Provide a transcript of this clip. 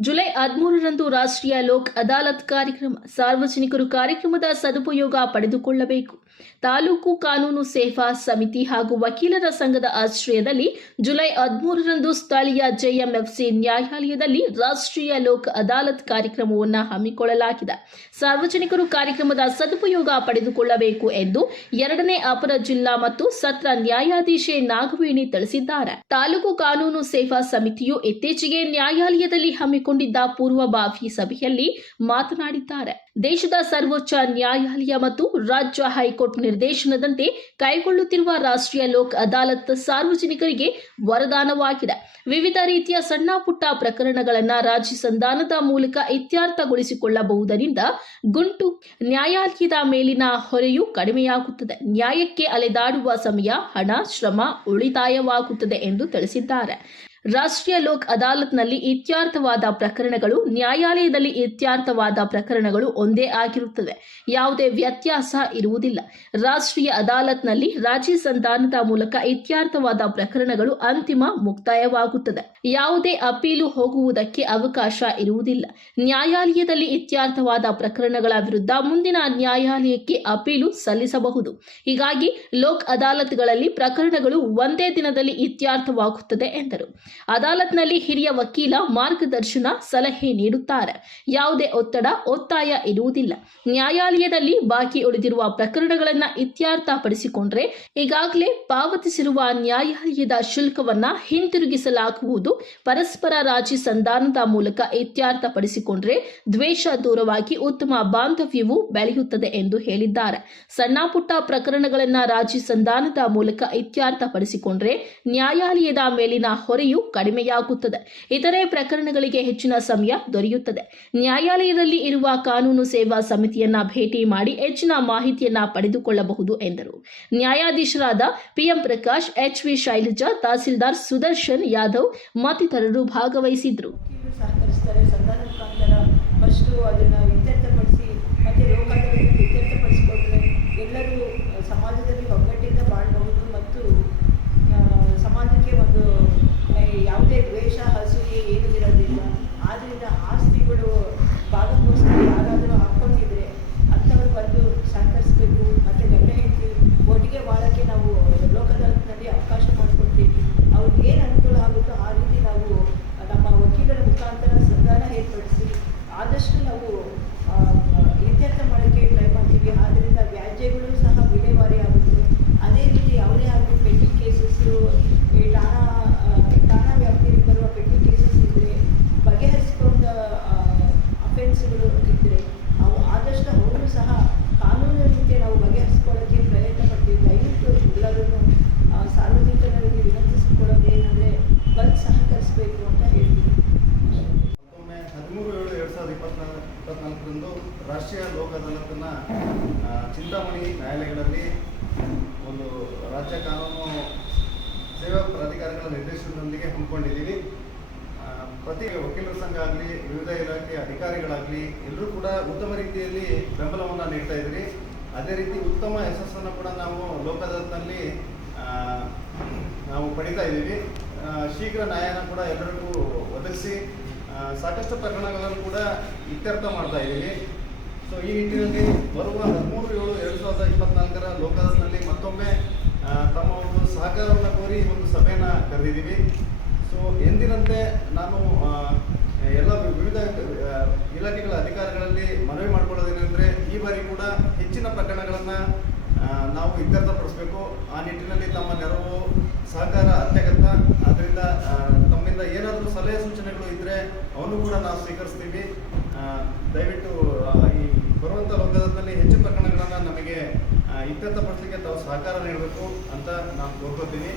July ಹದಿಮೂರರಂದು ರಾಷ್ಟ್ರೀಯ ಲೋಕ್ ಅದಾಲತ್ ಕಾರ್ಯಕ್ರಮ ಸಾರ್ವಜನಿಕರು ಕಾರ್ಯಕ್ರಮದ ಸದುಪಯೋಗ ಪಡೆದುಕೊಳ್ಳಬೇಕು. ತಾಲೂಕು ಕಾನೂನು ಸೇವಾ ಸಮಿತಿ ಹಾಗೂ ವಕೀಲರ ಸಂಘದ ಆಶ್ರಯದಲ್ಲಿ ಜುಲೈ ಹದಿಮೂರರಂದು ಸ್ಥಳೀಯ ಜೆಎಂಎಫ್ಸಿ ನ್ಯಾಯಾಲಯದಲ್ಲಿ ರಾಷ್ಟ್ರೀಯ ಲೋಕ್ ಅದಾಲತ್ ಕಾರ್ಯಕ್ರಮವನ್ನು ಹಮ್ಮಿಕೊಳ್ಳಲಾಗಿದೆ. ಸಾರ್ವಜನಿಕರು ಕಾರ್ಯಕ್ರಮದ ಸದುಪಯೋಗ ಪಡೆದುಕೊಳ್ಳಬೇಕು ಎಂದು ಎರಡನೇ ಅಪರ ಜಿಲ್ಲಾ ಮತ್ತು ಸತ್ರ ನ್ಯಾಯಾಧೀಶೆ ನಾಗವೇಣಿ ತಿಳಿಸಿದ್ದಾರೆ. ತಾಲೂಕು ಕಾನೂನು ಸೇವಾ ಸಮಿತಿಯು ಇತ್ತೀಚೆಗೆ ನ್ಯಾಯಾಲಯದಲ್ಲಿ ಹಮ್ಮಿಕೊಂಡಿದ್ದ ಪೂರ್ವಭಾವಿ ಸಭೆಯಲ್ಲಿ ಮಾತನಾಡಿದ್ದಾರೆ. ದೇಶದ ಸರ್ವೋಚ್ಚ ನ್ಯಾಯಾಲಯ ಮತ್ತು ರಾಜ್ಯ ಹೈಕೋರ್ಟ್ ನಿರ್ದೇಶನದಂತೆ ಕೈಗೊಳ್ಳುತ್ತಿರುವ ರಾಷ್ಟ್ರೀಯ ಲೋಕ್ ಅದಾಲತ್ ಸಾರ್ವಜನಿಕರಿಗೆ ವರದಾನವಾಗಿದೆ. ವಿವಿಧ ರೀತಿಯ ಸಣ್ಣ ಪುಟ್ಟ ಪ್ರಕರಣಗಳನ್ನು ರಾಜಿ ಸಂಧಾನದ ಮೂಲಕ ಇತ್ಯರ್ಥಗೊಳಿಸಿಕೊಳ್ಳಬಹುದರಿಂದ ಗುಂಟು ನ್ಯಾಯಾಲಯದ ಮೇಲಿನ ಹೊರೆಯು ಕಡಿಮೆಯಾಗುತ್ತದೆ. ನ್ಯಾಯಕ್ಕೆ ಅಲೆದಾಡುವ ಸಮಯ, ಹಣ, ಶ್ರಮ ಉಳಿತಾಯವಾಗುತ್ತದೆ ಎಂದು ತಿಳಿಸಿದ್ದಾರೆ. ರಾಷ್ಟ್ರೀಯ ಲೋಕ್ ಅದಾಲತ್ನಲ್ಲಿ ಇತ್ಯರ್ಥವಾದ ಪ್ರಕರಣಗಳು, ನ್ಯಾಯಾಲಯದಲ್ಲಿ ಇತ್ಯರ್ಥವಾದ ಪ್ರಕರಣಗಳು ಒಂದೇ ಆಗಿರುತ್ತವೆ. ಯಾವುದೇ ವ್ಯತ್ಯಾಸ ಇರುವುದಿಲ್ಲ. ರಾಷ್ಟ್ರೀಯ ಅದಾಲತ್ನಲ್ಲಿ ರಾಜಿ ಸಂಧಾನದ ಮೂಲಕ ಇತ್ಯರ್ಥವಾದ ಪ್ರಕರಣಗಳು ಅಂತಿಮ ಮುಕ್ತಾಯವಾಗುತ್ತದೆ. ಯಾವುದೇ ಅಪೀಲು ಹೋಗುವುದಕ್ಕೆ ಅವಕಾಶ ಇರುವುದಿಲ್ಲ. ನ್ಯಾಯಾಲಯದಲ್ಲಿ ಇತ್ಯರ್ಥವಾದ ಪ್ರಕರಣಗಳ ವಿರುದ್ಧ ಮುಂದಿನ ನ್ಯಾಯಾಲಯಕ್ಕೆ ಅಪೀಲು ಸಲ್ಲಿಸಬಹುದು. ಹೀಗಾಗಿ ಲೋಕ್ ಅದಾಲತ್ಗಳಲ್ಲಿ ಪ್ರಕರಣಗಳು ಒಂದೇ ದಿನದಲ್ಲಿ ಇತ್ಯರ್ಥವಾಗುತ್ತದೆ ಎಂದರು. ಅದಾಲತ್ನಲ್ಲಿ ಹಿರಿಯ ವಕೀಲ ಮಾರ್ಗದರ್ಶನ ಸಲಹೆ ನೀಡುತ್ತಾರೆ. ಯಾವುದೇ ಒತ್ತಡ, ಒತ್ತಾಯ ಇರುವುದಿಲ್ಲ. ನ್ಯಾಯಾಲಯದಲ್ಲಿ ಬಾಕಿ ಉಳಿದಿರುವ ಪ್ರಕರಣಗಳನ್ನು ಇತ್ಯರ್ಥಪಡಿಸಿಕೊಂಡ್ರೆ ಈಗಾಗಲೇ ಪಾವತಿಸಿರುವ ನ್ಯಾಯಾಲಯದ ಶುಲ್ಕವನ್ನ ಹಿಂತಿರುಗಿಸಲಾಗುವುದು. ಪರಸ್ಪರ ರಾಜಿ ಸಂಧಾನದ ಮೂಲಕ ಇತ್ಯರ್ಥಪಡಿಸಿಕೊಂಡ್ರೆ ದ್ವೇಷ ದೂರವಾಗಿ ಉತ್ತಮ ಬಾಂಧವ್ಯವು ಬೆಳೆಯುತ್ತದೆ ಎಂದು ಹೇಳಿದ್ದಾರೆ. ಸಣ್ಣ ಪುಟ್ಟ ಪ್ರಕರಣಗಳನ್ನು ರಾಜಿ ಸಂಧಾನದ ಮೂಲಕ ಇತ್ಯರ್ಥಪಡಿಸಿಕೊಂಡ್ರೆ ನ್ಯಾಯಾಲಯದ ಮೇಲಿನ ಹೊರೆಯು ಕಡಿಮೆಯಾಗುತ್ತದೆ. ಇತರೆ ಪ್ರಕರಣಗಳಿಗೆ ಹೆಚ್ಚಿನ ಸಮಯ ದೊರೆಯುತ್ತದೆ. ನ್ಯಾಯಾಲಯದಲ್ಲಿ ಇರುವ ಕಾನೂನು ಸೇವಾ ಸಮಿತಿಯನ್ನ ಭೇಟಿ ಮಾಡಿ ಹೆಚ್ಚಿನ ಮಾಹಿತಿಯನ್ನ ಪಡೆದುಕೊಳ್ಳಬಹುದು ಎಂದರು. ನ್ಯಾಯಾಧೀಶರಾದ PM Prakash, H V Shailaja, tahsildar Sudarshan Yadav ಮತ್ತಿತರರು ಭಾಗವಹಿಸಿದ್ರು ಎಲ್ಲರೂ ಸಮಾಜದಲ್ಲಿ ಸಂಧಾನ ಮುಖಾಂತರ ಫಸ್ಟು ಅದನ್ನು ಇತ್ಯರ್ಥಪಡಿಸಿ ಮತ್ತು ಲೋಕಾಯುಕ್ತದಲ್ಲಿ ಇತ್ಯರ್ಥಪಡಿಸಿಕೊಂಡ್ರೆ ಎಲ್ಲರೂ ಆ, ಸಮಾಜದಲ್ಲಿ ಒಗ್ಗಟ್ಟಿಂದ ಬಾಳಬಹುದು ಮತ್ತು ಆ, ಸಮಾಜಕ್ಕೆ ಒಂದು ಆ, ಯಾವುದೇ ದ್ವೇಷ ಅಸೂಯೆ ಏನೂ ಇರೋದಿಲ್ಲ ಆದ್ದರಿಂದ ಆಸ್ತಿಗಳು ಭಾಗಕ್ಕೋಸ್ಕರ ಯಾರಾದರೂ ಹಾಕ್ಕೊಂಡಿದ್ರೆ ಅಂಥವ್ರು ಬಂದು ಸಹಕರಿಸಬೇಕು ಮತ್ತು ಗಂಡ ಹೆಂಡತಿ ಒಟ್ಟಿಗೆ ಬಾಳೋಕ್ಕೆ ನಾವು ಲೋಕದಾಲತ್ನಲ್ಲಿ ಅವಕಾಶ ಮಾಡಿಕೊಡ್ತೀವಿ ಅವ್ರಿಗೆ ಏನು ಅನುಕೂಲ ಆಗುತ್ತೋ ಆ ರೀತಿ ನಾವು ನಮ್ಮ ವಕೀಲರ ಮುಖಾಂತರ ಸಂಧಾನ ಏರ್ಪಡಿಸಿ ಆದಷ್ಟು ನಾವು ಆ, ಇತ್ಯರ್ಥ ಮಾಡೋಕ್ಕೆ ಟ್ರೈ ಮಾಡ್ತೀವಿ ಆದ್ದರಿಂದ ವ್ಯಾಜ್ಯಗಳು ಸಹ ವಿಲೇವಾರಿ ಆಗುತ್ತೆ ಅದೇ ರೀತಿ ಯಾವುದೇ ಆಗಲಿ ಪೆಂಡಿಂಗ್ ಕೇಸಸ್ಸು ಈ ಠಾಣಾ ಆ, ಠಾಣಾ ವ್ಯಾಪ್ತಿಯಲ್ಲಿ ಬರುವ ಪೆಂಡಿಂಗ್ ಕೇಸಸ್ ಇದ್ದರೆ ಬಗೆಹರಿಸಿಕೊಂಡ ಅಫೆನ್ಸ್ಗಳು ಇದ್ದರೆ ಅವು ಆದಷ್ಟು ಅವರು ಸಹ ಕಾನೂನು ರೀತಿ ನಾವು ಬಗೆಹರಿಸ್ಕೊಳ್ಳೋಕ್ಕೆ ಪ್ರಯತ್ನ ಪಡ್ತೀವಿ ದಯವಿಟ್ಟು ಎಲ್ಲರೂ ಆ, ಸಾರ್ವಜನಿಕರಲ್ಲಿ ವಿನಂತಿಸಿಕೊಳ್ಳೋದೇನೆಂದರೆ ಬಂದು ಸಹಕರಿಸಬೇಕು ಅಂತ ಹೇಳ್ತೀವಿ ಮತ್ತೊಮ್ಮೆ ಹದಿಮೂರು ಏಳು ಎರಡು ಸಾವಿರದ ಇಪ್ಪತ್ನಾಲ್ಕು ಇಪ್ಪತ್ನಾಲ್ಕರಂದು ರಾಷ್ಟ್ರೀಯ ಲೋಕ ಅದಾಲತನ್ನು ಚಿಂತಾಮಣಿ ನ್ಯಾಯಾಲಯಗಳಲ್ಲಿ ಒಂದು ರಾಜ್ಯ ಕಾನೂನು ಸೇವಾ ಪ್ರಾಧಿಕಾರಗಳ ನಿರ್ದೇಶನದೊಂದಿಗೆ ಹಮ್ಮಿಕೊಂಡಿದ್ದೀವಿ. ಪ್ರತಿ ವಕೀಲರ ಸಂಘ ಆಗಲಿ, ವಿವಿಧ ಇಲಾಖೆ ಅಧಿಕಾರಿಗಳಾಗಲಿ, ಎಲ್ಲರೂ ಕೂಡ ಉತ್ತಮ ರೀತಿಯಲ್ಲಿ ಬೆಂಬಲವನ್ನು ನೀಡ್ತಾ ಇದ್ದೀರಿ. ಅದೇ ರೀತಿ ಉತ್ತಮ ಯಶಸ್ಸನ್ನು ಕೂಡ ನಾವು ಲೋಕದಲ್ಲಿ ನಾವು ಪಡಿತಾ ಇದ್ದೀವಿ. ಶೀಘ್ರ ನ್ಯಾಯನ ಕೂಡ ಎಲ್ಲರಿಗೂ ಒದಗಿಸಿ ಸಾಕಷ್ಟು ಪ್ರಕರಣಗಳನ್ನು ಕೂಡ ಇತ್ಯರ್ಥ ಮಾಡ್ತಾ ಇದ್ದೀವಿ. ಸೊ ಈ ನಿಟ್ಟಿನಲ್ಲಿ ಬರುವ ಹದಿಮೂರು ಏಳು, ಎರಡು ಸಾವಿರದ ಇಪ್ಪತ್ನಾಲ್ಕರ ಲೋಕದಲ್ಲಿ ಮತ್ತೊಮ್ಮೆ ತಮ್ಮ ಒಂದು ಸಹಕಾರವನ್ನು ಕೋರಿ ಒಂದು ಸಭೆಯನ್ನು ಕರೆದಿದ್ದೀವಿ. ಸೊ ಎಂದಿನಂತೆ ನಾನು ಎಲ್ಲ ವಿವಿಧ ಇಲಾಖೆಗಳ ಅಧಿಕಾರಿಗಳಲ್ಲಿ ಮನವಿ ಮಾಡ್ಕೊಳ್ಳೋದೇನೆಂದರೆ ಈ ಬಾರಿ ಕೂಡ ಹೆಚ್ಚಿನ ಪ್ರಕರಣಗಳನ್ನು ನಾವು ಇತ್ಯರ್ಥಪಡಿಸಬೇಕು. ಆ ನಿಟ್ಟಿನಲ್ಲಿ ತಮ್ಮ ನೆರವು ಸಹಕಾರ ಅತ್ಯಗತ್ಯ. ಅದರಿಂದ ತಮ್ಮಿಂದ ಏನಾದರೂ ಸಲಹೆ ಸೂಚನೆಗಳು ಇದ್ದರೆ ಅವನು ಕೂಡ ನಾವು ಸ್ವೀಕರಿಸ್ತೀವಿ ಆ, ದಯವಿಟ್ಟು ಆ, ಈ ಬರುವಂಥ ಲೋಕದಲ್ಲಿ ಹೆಚ್ಚು ಪ್ರಕರಣಗಳನ್ನು ನಮಗೆ ಆ, ಇತ್ಯರ್ಥಪಡಿಸಲಿಕ್ಕೆ ತಾವು ಸಹಕಾರ ನೀಡಬೇಕು ಅಂತ ನಾನು ಕೋರ್ಕೋತೀನಿ